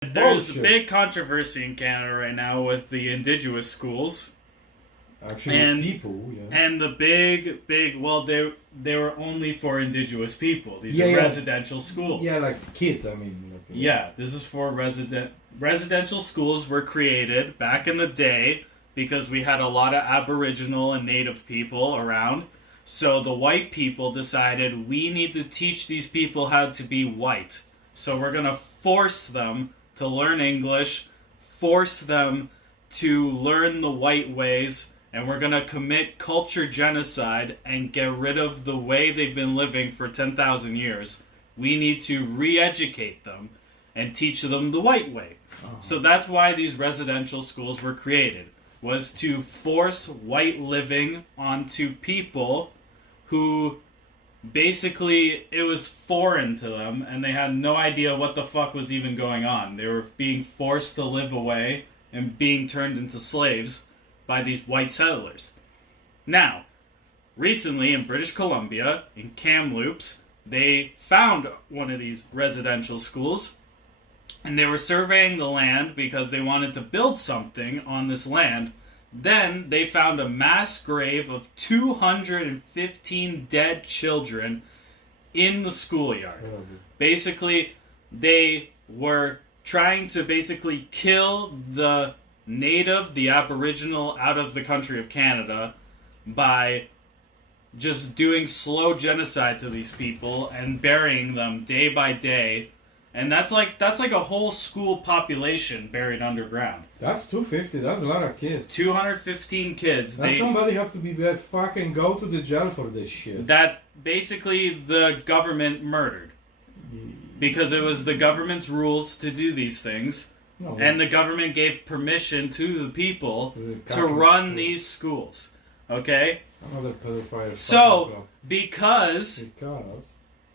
There's a big controversy in Canada right now with the Indigenous schools. Actually, and people, yeah. And the big, well, they were only for Indigenous people. These are residential schools. Yeah, like kids, I mean. Like, yeah, this is for residential schools were created back in the day because we had a lot of Aboriginal and Native people around. So the white people decided we need to teach these people how to be white. So we're going to force them to learn English, force them to learn the white ways, and we're going to commit culture genocide and get rid of the way they've been living for 10,000 years. We need to re-educate them and teach them the white way. So that's why these residential schools were created, was to force white living onto people who basically it was foreign to them and they had no idea what the fuck was even going on. They were being forced to live away and being turned into slaves by these white settlers. Now, recently in British Columbia, in Tk'emlups, they found one of these residential schools and they were surveying the land because they wanted to build something on this land. Then they found a mass grave of 215 dead children in the schoolyard. Basically, they were trying to basically kill the native, the Aboriginal out of the country of Canada by just doing slow genocide to these people and burying them day by day. And that's like a whole school population buried underground. That's 250. That's a lot of kids. 215 kids. Somebody has to be fucking go to the jail for this shit. That basically the government murdered. Because it was the government's rules to do these things. No, and the government gave permission to the people to run these schools. Okay? Another pedophile. So, because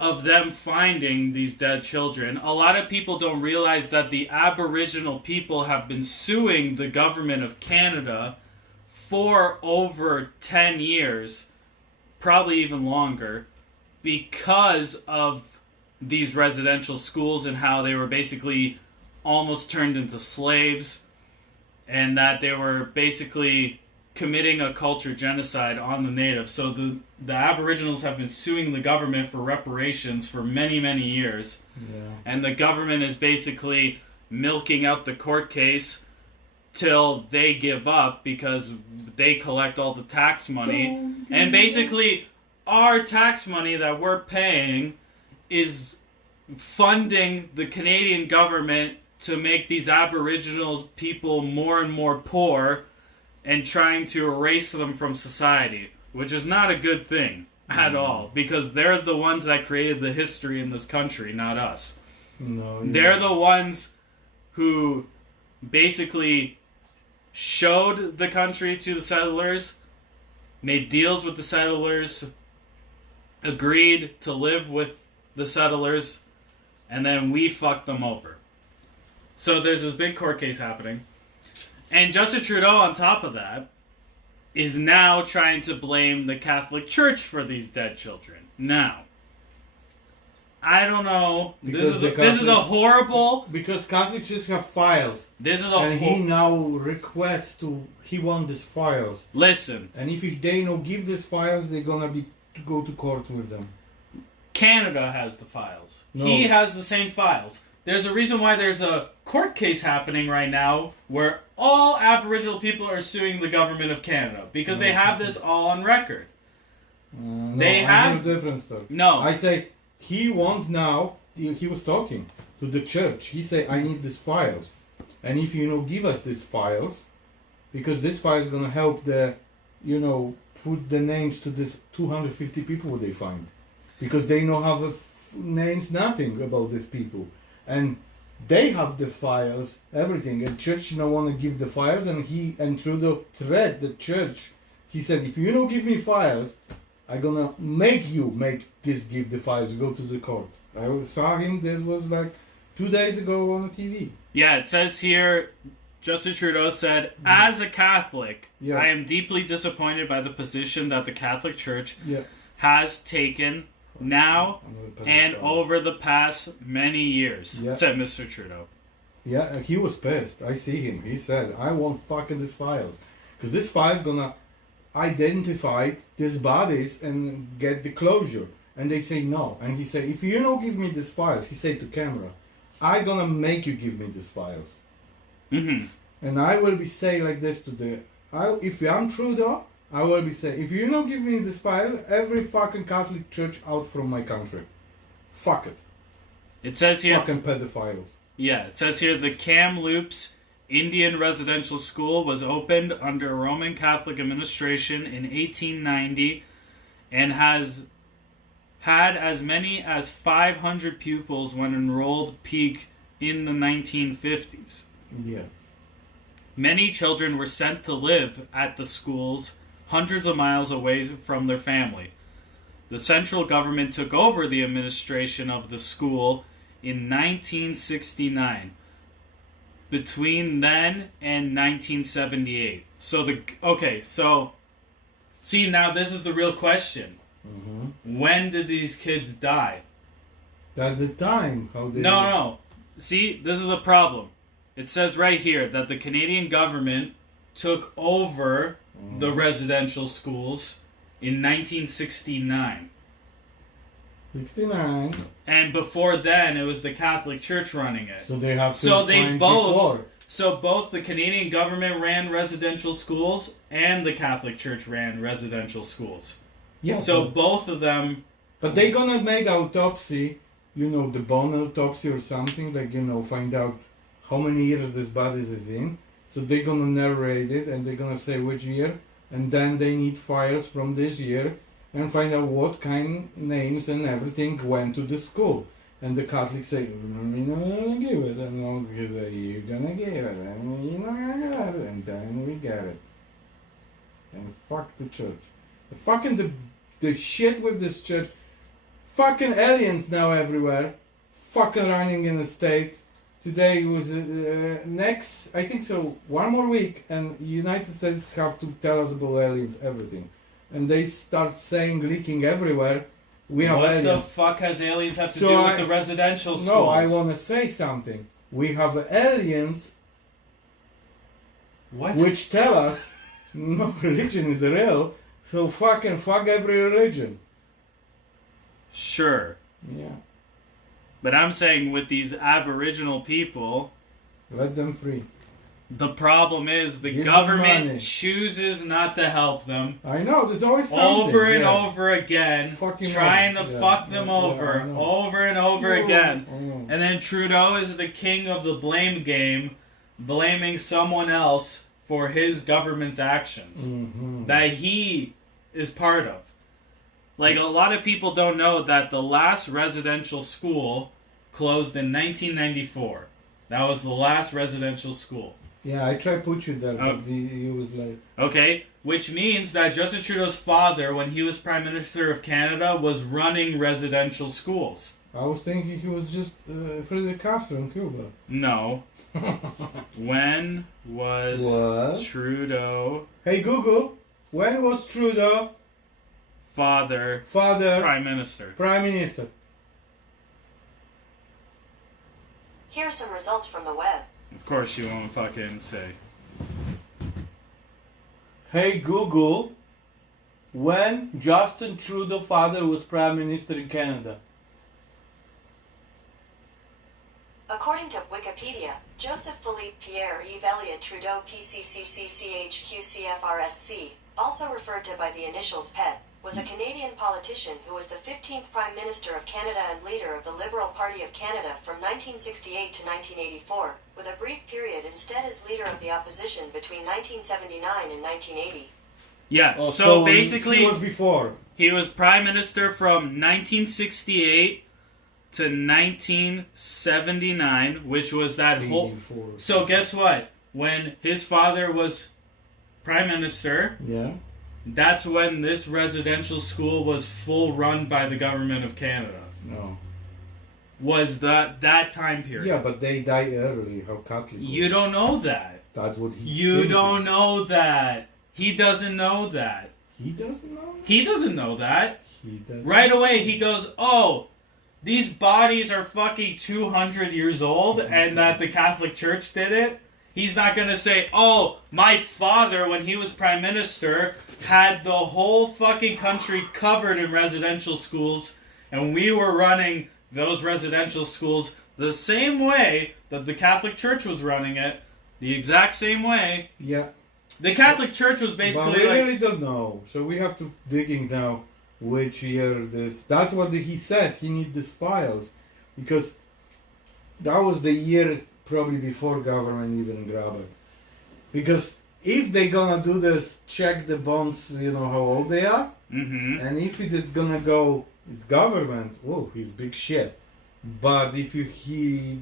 of them finding these dead children, a lot of people don't realize that the Aboriginal people have been suing the government of Canada for over 10 years, probably even longer, because of these residential schools and how they were basically almost turned into slaves, and that they were basically committing a culture genocide on the natives. So the Aboriginals have been suing the government for reparations for many, many years. Yeah. And the government is basically milking out the court case till they give up because they collect all the tax money. And basically our tax money that we're paying is funding the Canadian government to make these Aboriginal people more and more poor and trying to erase them from society, which is not a good thing at all, because they're the ones that created the history in this country, not us. They're the ones who basically showed the country to the settlers, made deals with the settlers, agreed to live with the settlers, and then we fucked them over. So there's this big court case happening. And Justin Trudeau, on top of that, is now trying to blame the Catholic Church for these dead children. Now, I don't know. This is a horrible... Because Catholic Church have files. This is he now requests he wants these files. Listen. And if they no give these files, they're gonna go to court with them. Canada has the files. No. He has the same files. There's a reason why there's a court case happening right now where all Aboriginal people are suing the government of Canada because they have this all on record. No, they have a different stuff. No, I say he wants now. He was talking to the church. He say, "I need these files, and if you give us these files, because this file is gonna help put the names to this 250 people they find, because they don't have names, nothing about these people." And they have the files, everything, and church don't want to give the files, and Trudeau threat the church. He said, if you don't give me files, I'm gonna make you give the files, go to the court. I saw him, this was like 2 days ago on the TV. Yeah, it says here, Justin Trudeau said, as a Catholic, I am deeply disappointed by the position that the Catholic Church has taken now and over the past many years, said Mr. Trudeau. Yeah, he was pissed. I see him. He said, I want fucking these files. Because this file's gonna identify these bodies and get the closure. And they say no. And he said, if you don't give me these files, he said to camera, I gonna make you give me these files. Mm-hmm. And I will be saying like this to if I'm Trudeau, I will be saying, if you don't give me this file, every fucking Catholic church out from my country. Fuck it. It says here... Fucking pedophiles. Yeah, it says here the Tk'emlups Indian Residential School was opened under Roman Catholic administration in 1890 and has had as many as 500 pupils when enrolled peak in the 1950s. Yes. Many children were sent to live at the schools hundreds of miles away from their family. The central government took over the administration of the school in 1969. Between then and 1978. So see, now this is the real question. Mm-hmm. When did these kids die? At the time, how they... No. See, this is a problem. It says right here that the Canadian government took over the residential schools in 1969. 69. And before then, it was the Catholic Church running it. So they have to before. So both the Canadian government ran residential schools and the Catholic Church ran residential schools. Yeah. So both of them... But they're gonna make autopsy, the bone autopsy or something, find out how many years this body is in. So they're gonna narrate it and they're gonna say which year. And then they need files from this year and find out what kind names and everything went to the school. And the Catholics say, you're not gonna give it. And they say, you're gonna give it. And you're not gonna get it. And then we get it. And fuck the church. Fucking the shit with this church. Fucking aliens now everywhere. Fucking running in the States. Today was next, I think so, one more week. And United States have to tell us about aliens, everything. And they start saying, leaking everywhere. We have aliens. What the fuck has aliens have to do with the residential schools? No, I want to say something. We have aliens. What? Which tell us no religion is real. So fuck every religion. Sure. Yeah. But I'm saying with these Aboriginal people, let them free. The problem is the Give government chooses not to help them. I know, there's always something. Over and over again, trying to fuck them over and over again. And then Trudeau is the king of the blame game, blaming someone else for his government's actions that he is part of. Like, a lot of people don't know that the last residential school closed in 1994. That was the last residential school. Yeah, I tried to put you there, but he was like... Okay, which means that Justin Trudeau's father, when he was Prime Minister of Canada, was running residential schools. I was thinking he was just Fidel Castro in Cuba. No. When was Trudeau... Hey Google, when was Trudeau... Father... Prime Minister. Prime Minister. Here are some results from the web. Of course you won't fucking say. Hey Google, when Justin Trudeau father was Prime Minister in Canada? According to Wikipedia, Joseph Philippe Pierre Yves Elliott Trudeau PCCCCHQCFRSC, also referred to by the initials PET, was a Canadian politician who was the 15th Prime Minister of Canada and leader of the Liberal Party of Canada from 1968 to 1984, with a brief period instead as leader of the opposition between 1979 and 1980. Yeah, so basically... He was before. He was Prime Minister from 1968 to 1979, which was that whole... So guess what? When his father was Prime Minister... Yeah. That's when this residential school was full run by the government of Canada. No. Was that time period. Yeah, but they die early. How Catholic. You don't know that. That's what he. You don't know that. He doesn't know that. He doesn't know. He doesn't know that. He doesn't. Right away, he goes, "Oh, these bodies are fucking 200 years old and that the Catholic Church did it, he's not going to say, oh, my father, when he was prime minister, had the whole fucking country covered in residential schools, and we were running those residential schools the same way that the Catholic Church was running it, the exact same way. Yeah. The Catholic Church was basically but we like... really don't know, so we have to digging now which year this... That's what he said, he need these files, because that was the year probably before government even grabbed it. Because if they gonna do this, check the bonds, you know, how old they are, and if it is gonna go, it's government, whoa, he's big shit. But if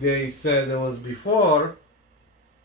they said it was before,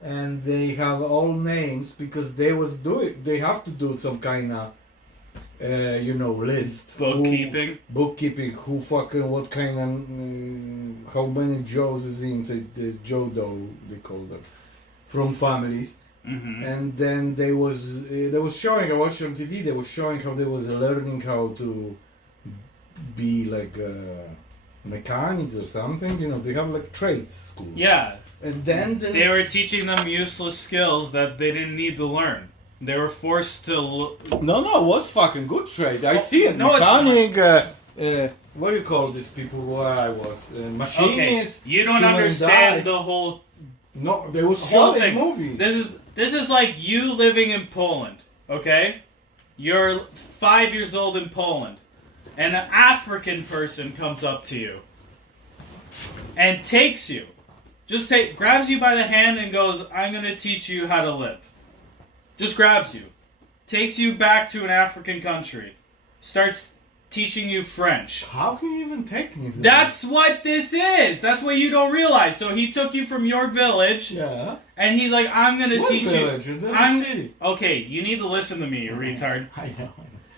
and they have all names, because they have to do some kind of list. Bookkeeping? Bookkeeping, who fucking, what kind of, how many Joes is inside the Joe Doe, they call them, from families. And then they was showing, I watched on TV, they was showing how they was learning how to be like mechanics or something, they have like trades schools. Yeah. And then they were teaching them useless skills that they didn't need to learn. They were forced to... No, it was fucking good trade. I see it. No, mechanic, what do you call these people where I was? Machinists. Okay. You don't understand the whole... No, they was showing movie. This is like you living in Poland, okay? You're 5 years old in Poland, and an African person comes up to you and takes you. Grabs you by the hand and goes, I'm going to teach you how to live. Just grabs you. Takes you back to an African country. Starts teaching you French. How can you even take me there? That's what this is. That's what you don't realize. So he took you from your village. Yeah. And he's like, I'm going to teach village? you. City. Okay, you need to listen to me, you retard. I know.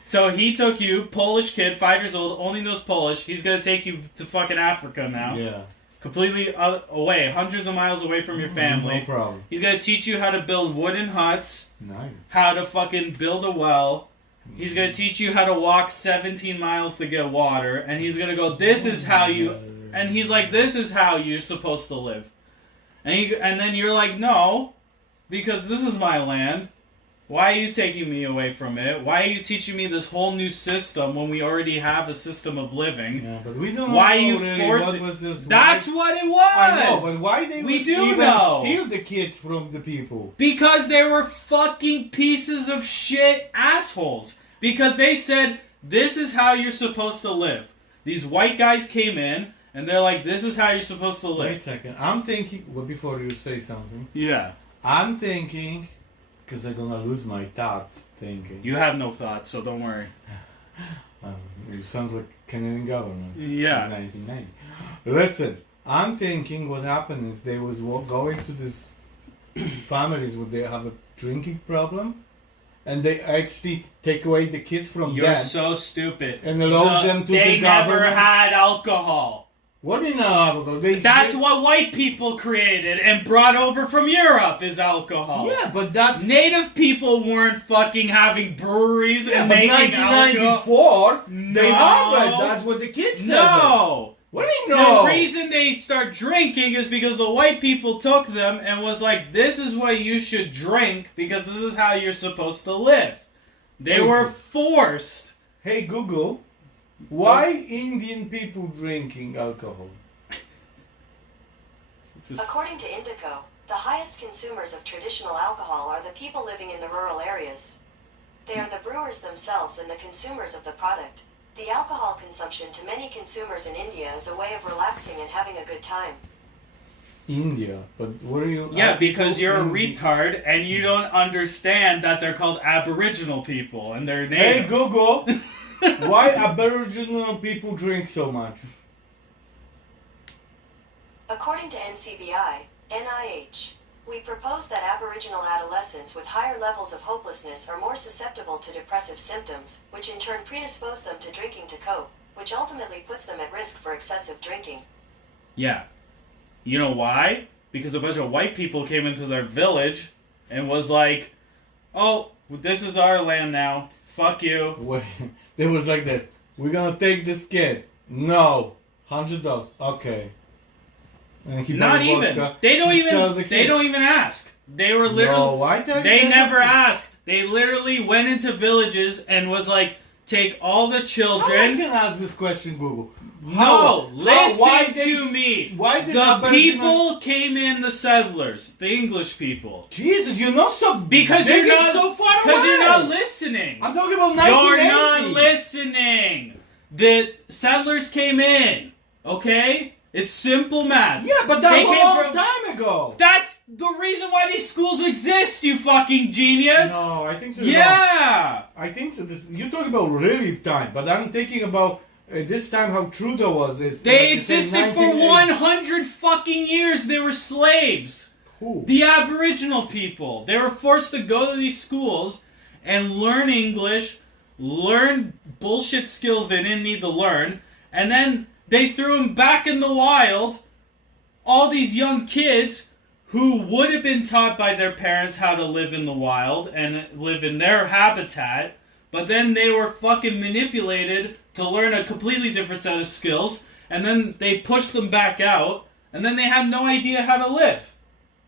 So he took you, Polish kid, 5 years old, only knows Polish. He's going to take you to fucking Africa now. Yeah. Completely away, hundreds of miles away from your family. No problem. He's going to teach you how to build wooden huts. Nice. How to fucking build a well. He's going to teach you how to walk 17 miles to get water. And he's going to go, this is how you... And he's like, this is how you're supposed to live. And then you're like, no, because this is my land. Why are you taking me away from it? Why are you teaching me this whole new system when we already have a system of living? Yeah, but we don't why know you really forcing? What was this? That's what it was. I know, but why they steal the kids from the people? Because they were fucking pieces of shit assholes. Because they said, this is how you're supposed to live. These white guys came in, and they're like, this is how you're supposed to live. Wait a second. I'm thinking, well, before you say something. Yeah. I'm thinking, because I'm going to lose my thought thinking. You have no thoughts, so don't worry. It sounds like Canadian government. Yeah. In 1990. Listen, I'm thinking what happened is they was going to these families where they have a drinking problem. And they actually take away the kids from them. You're so stupid. And allow them to They the government. never had alcohol. What do you know alcohol? That's what white people created and brought over from Europe is alcohol. Yeah, but that's... Native people weren't fucking having breweries and making alcohol. 1994, they have it. That's what the kids said. No. What do you know? The reason they start drinking is because the white people took them and was like, this is what you should drink because this is how you're supposed to live. They were forced. Hey Google, why Indian people drinking alcohol? According to Indico, the highest consumers of traditional alcohol are the people living in the rural areas. They are the brewers themselves and the consumers of the product. The alcohol consumption to many consumers in India is a way of relaxing and having a good time. India, but where are you? Yeah, because you're a retard and you don't understand that they're called Aboriginal people and they're natives. Hey Google, why Aboriginal people drink so much? According to NCBI, NIH, we propose that Aboriginal adolescents with higher levels of hopelessness are more susceptible to depressive symptoms, which in turn predispose them to drinking to cope, which ultimately puts them at risk for excessive drinking. Yeah. You know why? Because a bunch of white people came into their village and was like, oh, this is our land now. Fuck you. Wait, it was like this. We're gonna take this kid. No. $100. Okay. And he Not buy even. vodka, They don't he sell even. the They kids. don't even ask. They were literally. No, I tell you They that never was- asked. They literally went into villages and was like, take all the How I children. can ask this question, Google? No, listen why to they- me. why did the Aboriginal- people came in, the settlers, the English people. Jesus, you're not stop Because digging you're not so far away. Because you're not listening. I'm talking about You're 1980. not listening. The settlers came in. Okay, it's simple math. Yeah, but that They was a came long from- time ago. That's the reason why these schools exist. You fucking genius. No, I think so. No. Yeah. I think so. You're talking about really time, but I'm thinking about this time how Trudeau was. Is They like existed for 1980. 100 fucking years. They were slaves. Who? The Aboriginal people. They were forced to go to these schools and learn English, learn bullshit skills they didn't need to learn, and then they threw them back in the wild. All these young kids who would have been taught by their parents how to live in the wild and live in their habitat, but then they were fucking manipulated to learn a completely different set of skills, and then they pushed them back out, and then they had no idea how to live.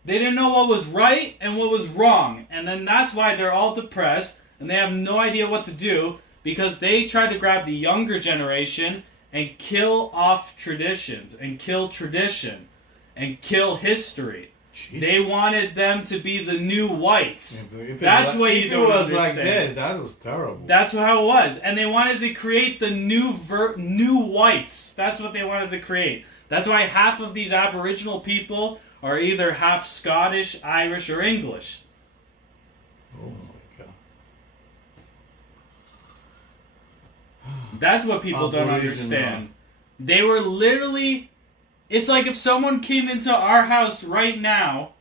They didn't know what was right and what was wrong, and then that's why they're all depressed, and they have no idea what to do, because they tried to grab the younger generation and kill off traditions, and kill tradition, and kill history. Jesus. They wanted them to be the new whites. If That's what you don't If it was understand. like this, that was terrible. That's how it was. And they wanted to create the new whites. That's what they wanted to create. That's why half of these Aboriginal people are either half Scottish, Irish, or English. Oh my god. That's what people don't Aboriginal. understand. They were literally... It's like if someone came into our house right now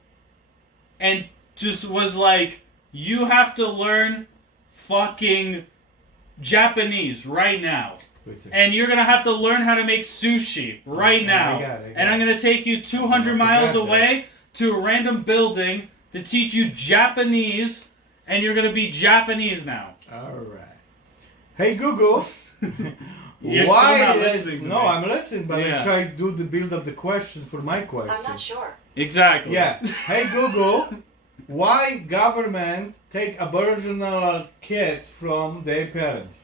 and just was like, you have to learn fucking Japanese right now. And you're going to have to learn how to make sushi right now. I got it. And I'm going to take you 200 miles away to a random building to teach you Japanese, and you're going to be Japanese now. Alright. Hey Google. You're still not is- listening to No, me. I'm listening, but Yeah. I try to do the build up the questions for my question. I'm not sure. Exactly. Yeah. Hey Google, why government take Aboriginal kids from their parents?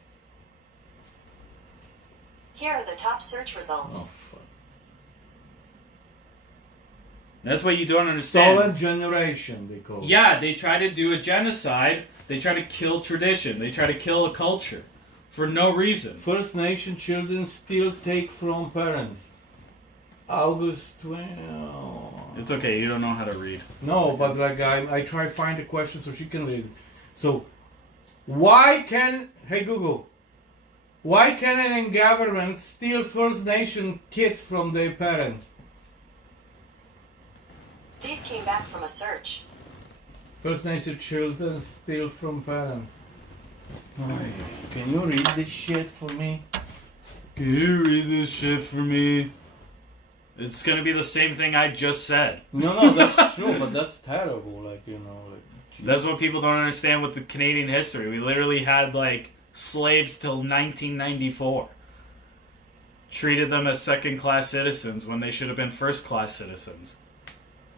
Here are the top search Oh results. fuck. That's what you don't understand. Stolen generation, they call it. Yeah, they try to do a genocide. They try to kill tradition. They try to kill a culture for no reason. First Nation children still take from parents. August 20. It's okay. You don't know how to read. No, but like I try to find a question so she can read it. So, why can hey Google? Why Canadian government steal First Nation kids from their parents? These came back from a search. First Nation children steal from parents. Ay, can you read this shit for me? Can you read this shit for me? It's gonna be the same thing I just said. No, that's true, but that's terrible. Like like. That's what people don't understand with the Canadian history. We literally had like slaves till 1994. Treated them as second-class citizens when they should have been first-class citizens.